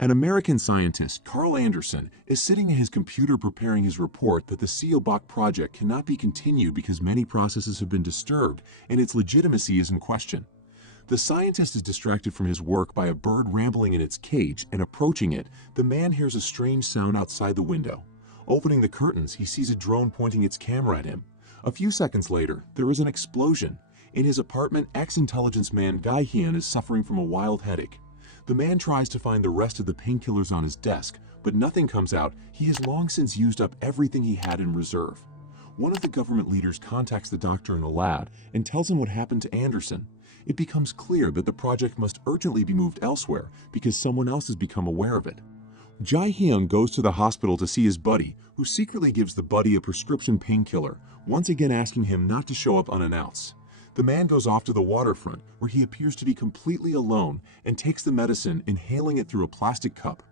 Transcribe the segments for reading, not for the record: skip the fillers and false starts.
An American scientist, Carl Anderson, is sitting at his computer preparing his report that the Seelbach project cannot be continued because many processes have been disturbed and its legitimacy is in question. The scientist is distracted from his work by a bird rambling in its cage, and approaching it, the man hears a strange sound outside the window. Opening the curtains, he sees a drone pointing its camera at him. A few seconds later, there is an explosion. In his apartment, ex-intelligence man Guy Hien is suffering from a wild headache. The man tries to find the rest of the painkillers on his desk, but nothing comes out. He has long since used up everything he had in reserve. One of the government leaders contacts the doctor in the lab and tells him what happened to Anderson. It becomes clear that the project must urgently be moved elsewhere because someone else has become aware of it. Jai Hyun goes to the hospital to see his buddy, who secretly gives the buddy a prescription painkiller, once again asking him not to show up unannounced. The man goes off to the waterfront, where he appears to be completely alone, and takes the medicine, inhaling it through a plastic cup.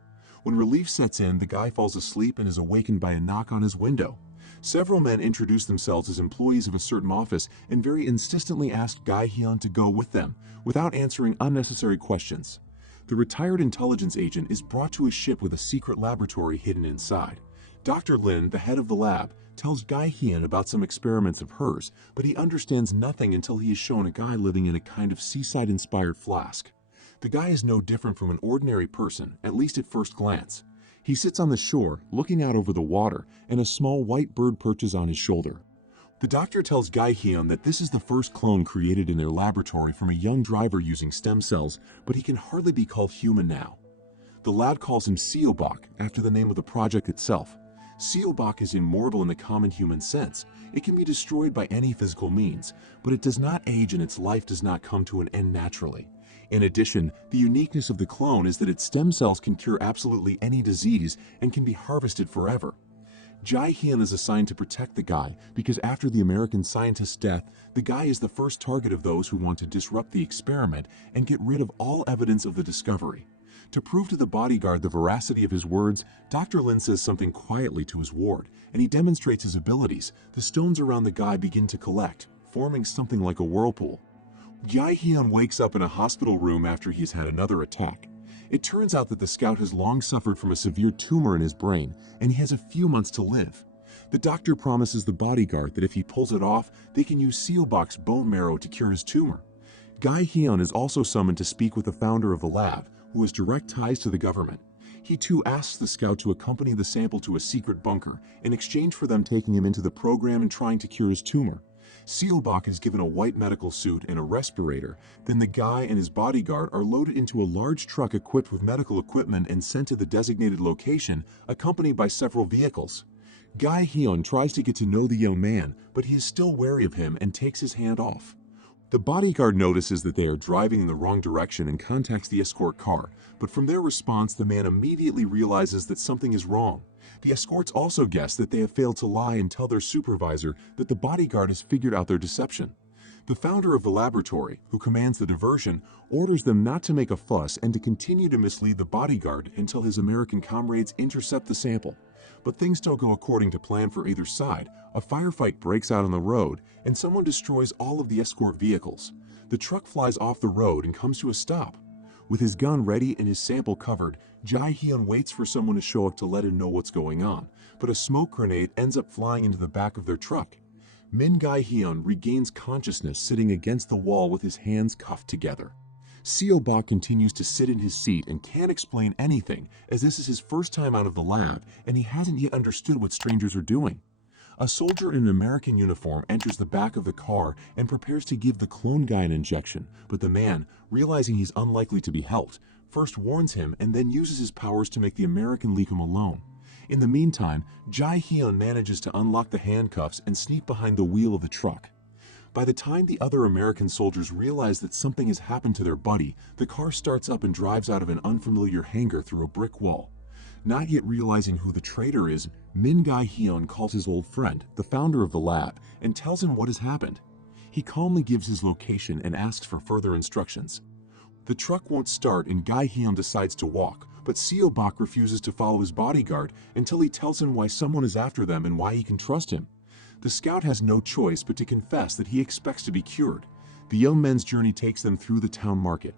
When relief sets in, the guy falls asleep and is awakened by a knock on his window. Several men introduce themselves as employees of a certain office and very insistently ask Guy Hyun to go with them, without answering unnecessary questions. The retired intelligence agent is brought to a ship with a secret laboratory hidden inside. Dr. Lin, the head of the lab, tells Guy Hyun about some experiments of hers, but he understands nothing until he is shown a guy living in a kind of seaside-inspired flask. The guy is no different from an ordinary person, at least at first glance. He sits on the shore, looking out over the water, and a small white bird perches on his shoulder. The doctor tells Guy Hyun that this is the first clone created in their laboratory from a young driver using stem cells, but he can hardly be called human now. The lad calls him Seelbach, after the name of the project itself. Seelbach is immortal in the common human sense. It can be destroyed by any physical means, but it does not age and its life does not come to an end naturally. In addition, the uniqueness of the clone is that its stem cells can cure absolutely any disease and can be harvested forever. Jai Hyun is assigned to protect the guy because after the American scientist's death, the guy is the first target of those who want to disrupt the experiment and get rid of all evidence of the discovery. To prove to the bodyguard the veracity of his words, Dr. Lin says something quietly to his ward, and he demonstrates his abilities. The stones around the guy begin to collect, forming something like a whirlpool. Jai Hyun wakes up in a hospital room after he has had another attack. It turns out that the scout has long suffered from a severe tumor in his brain, and he has a few months to live. The doctor promises the bodyguard that if he pulls it off, they can use Seelbach's bone marrow to cure his tumor. Guy Hyun is also summoned to speak with the founder of the lab, who has direct ties to the government. He too asks the scout to accompany the sample to a secret bunker, in exchange for them taking him into the program and trying to cure his tumor. Seelbach is given a white medical suit and a respirator. Then the guy and his bodyguard are loaded into a large truck equipped with medical equipment and sent to the designated location, accompanied by several vehicles. Guy Hyun tries to get to know the young man, but he is still wary of him and takes his hand off. The bodyguard notices that they are driving in the wrong direction and contacts the escort car, but from their response, the man immediately realizes that something is wrong. The escorts also guess that they have failed to lie and tell their supervisor that the bodyguard has figured out their deception. The founder of the laboratory, who commands the diversion, orders them not to make a fuss and to continue to mislead the bodyguard until his American comrades intercept the sample. But things don't go according to plan for either side. A firefight breaks out on the road, and someone destroys all of the escort vehicles. The truck flies off the road and comes to a stop. With his gun ready and his sample covered, Jai Hyun waits for someone to show up to let him know what's going on, but a smoke grenade ends up flying into the back of their truck. Min Guy Hyun regains consciousness sitting against the wall with his hands cuffed together. Seelbach continues to sit in his seat and can't explain anything, as this is his first time out of the lab and he hasn't yet understood what strangers are doing. A soldier in an American uniform enters the back of the car and prepares to give the clone guy an injection, but the man, realizing he's unlikely to be helped, first warns him and then uses his powers to make the American leave him alone. In the meantime, Jai Hyun manages to unlock the handcuffs and sneak behind the wheel of the truck. By the time the other American soldiers realize that something has happened to their buddy, the car starts up and drives out of an unfamiliar hangar through a brick wall. Not yet realizing who the traitor is, Min Guy Hyun calls his old friend, the founder of the lab, and tells him what has happened. He calmly gives his location and asks for further instructions. The truck won't start and Guy Hyun decides to walk, but Seelbach refuses to follow his bodyguard until he tells him why someone is after them and why he can trust him. The scout has no choice but to confess that he expects to be cured. The young men's journey takes them through the town market.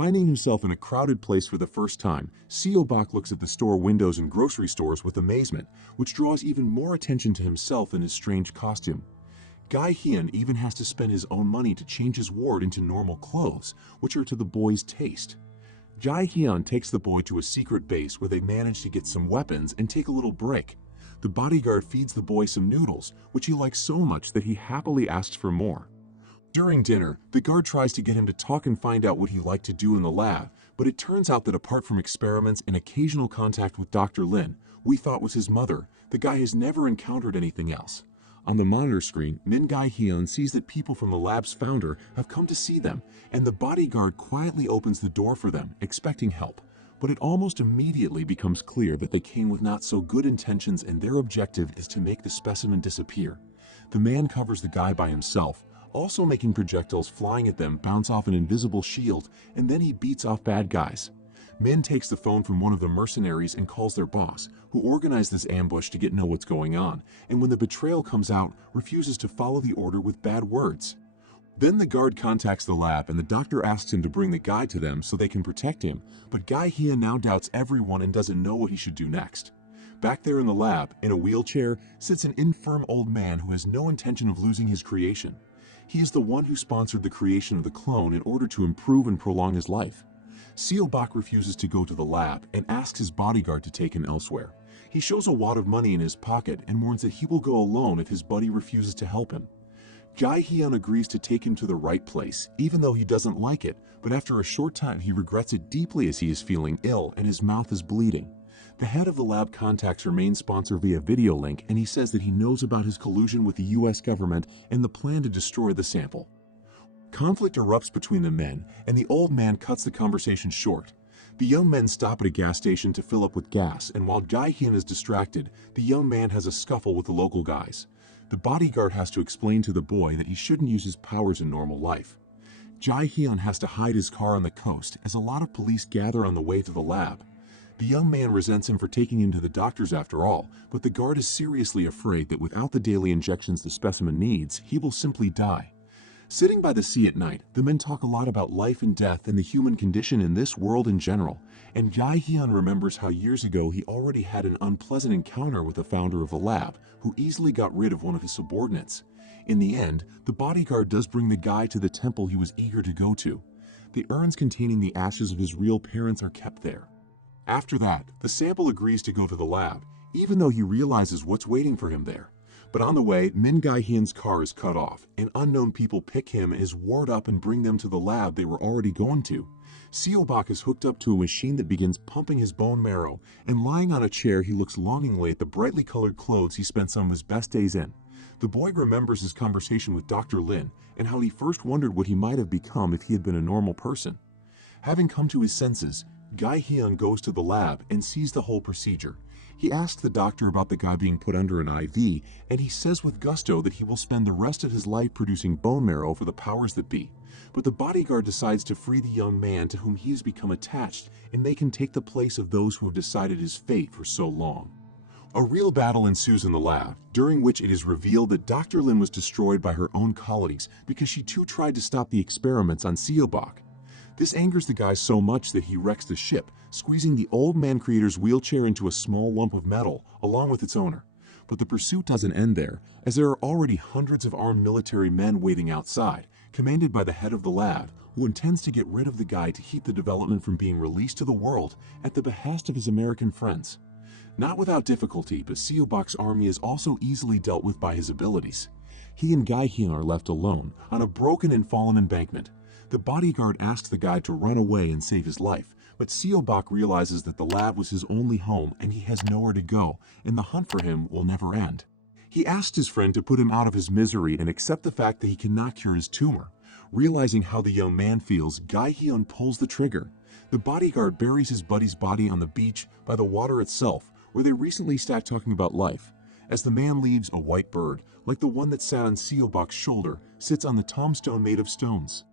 Finding himself in a crowded place for the first time, Seobok looks at the store windows in grocery stores with amazement, which draws even more attention to himself and his strange costume. Guy Hyun even has to spend his own money to change his ward into normal clothes, which are to the boy's taste. Jae Hyun takes the boy to a secret base where they manage to get some weapons and take a little break. The bodyguard feeds the boy some noodles, which he likes so much that he happily asks for more. During dinner, the guard tries to get him to talk and find out what he liked to do in the lab, but it turns out that apart from experiments and occasional contact with Dr. Lin, we thought was his mother, the guy has never encountered anything else. On the monitor screen, Min Gae-hyun sees that people from the lab's founder have come to see them, and the bodyguard quietly opens the door for them, expecting help. But it almost immediately becomes clear that they came with not so good intentions and their objective is to make the specimen disappear. The man covers the guy by himself, also making projectiles flying at them bounce off an invisible shield, and then he beats off bad guys. Min takes the phone from one of the mercenaries and calls their boss, who organized this ambush to know what's going on, and when the betrayal comes out, refuses to follow the order with bad words. Then the guard contacts the lab and the doctor asks him to bring the guy to them so they can protect him, but Guy Hyun now doubts everyone and doesn't know what he should do next. Back there in the lab, in a wheelchair, sits an infirm old man who has no intention of losing his creation. He is the one who sponsored the creation of the clone in order to improve and prolong his life. Seobok refuses to go to the lab and asks his bodyguard to take him elsewhere. He shows a wad of money in his pocket and warns that he will go alone if his buddy refuses to help him. Jae Hyun agrees to take him to the right place, even though he doesn't like it, but after a short time he regrets it deeply as he is feeling ill and his mouth is bleeding. The head of the lab contacts her main sponsor via video link and he says that he knows about his collusion with the US government and the plan to destroy the sample. Conflict erupts between the men, and the old man cuts the conversation short. The young men stop at a gas station to fill up with gas, and while Jae Hyun is distracted, the young man has a scuffle with the local guys. The bodyguard has to explain to the boy that he shouldn't use his powers in normal life. Jae Hyun has to hide his car on the coast as a lot of police gather on the way to the lab. The young man resents him for taking him to the doctors after all, but the guard is seriously afraid that without the daily injections the specimen needs, he will simply die. Sitting by the sea at night, the men talk a lot about life and death and the human condition in this world in general, and Jae Hyun remembers how years ago he already had an unpleasant encounter with the founder of the lab, who easily got rid of one of his subordinates. In the end, the bodyguard does bring the guy to the temple he was eager to go to. The urns containing the ashes of his real parents are kept there. After that, the sample agrees to go to the lab, even though he realizes what's waiting for him there. But on the way, Min Gae-hyun's car is cut off, and unknown people pick him and his ward up and bring them to the lab they were already going to. Seobok is hooked up to a machine that begins pumping his bone marrow, and lying on a chair he looks longingly at the brightly colored clothes he spent some of his best days in. The boy remembers his conversation with Dr. Lin, and how he first wondered what he might have become if he had been a normal person. Having come to his senses, Guy Hyun goes to the lab and sees the whole procedure. He asks the doctor about the guy being put under an IV, and he says with gusto that he will spend the rest of his life producing bone marrow for the powers that be. But the bodyguard decides to free the young man to whom he has become attached, and they can take the place of those who have decided his fate for so long. A real battle ensues in the lab, during which it is revealed that Dr. Lin was destroyed by her own colleagues because she too tried to stop the experiments on Seobok. This angers the guy so much that he wrecks the ship, squeezing the old man creator's wheelchair into a small lump of metal, along with its owner. But the pursuit doesn't end there, as there are already hundreds of armed military men waiting outside, commanded by the head of the lab, who intends to get rid of the guy to keep the development from being released to the world at the behest of his American friends. Not without difficulty, but Seobok's army is also easily dealt with by his abilities. He and Guy Hyun are left alone, on a broken and fallen embankment. The bodyguard asks the guy to run away and save his life, but Seobok realizes that the lab was his only home and he has nowhere to go, and the hunt for him will never end. He asks his friend to put him out of his misery and accept the fact that he cannot cure his tumor. Realizing how the young man feels, Guy Hyun pulls the trigger. The bodyguard buries his buddy's body on the beach by the water itself, where they recently sat talking about life. As the man leaves, a white bird, like the one that sat on Seobok's shoulder, sits on the tombstone made of stones.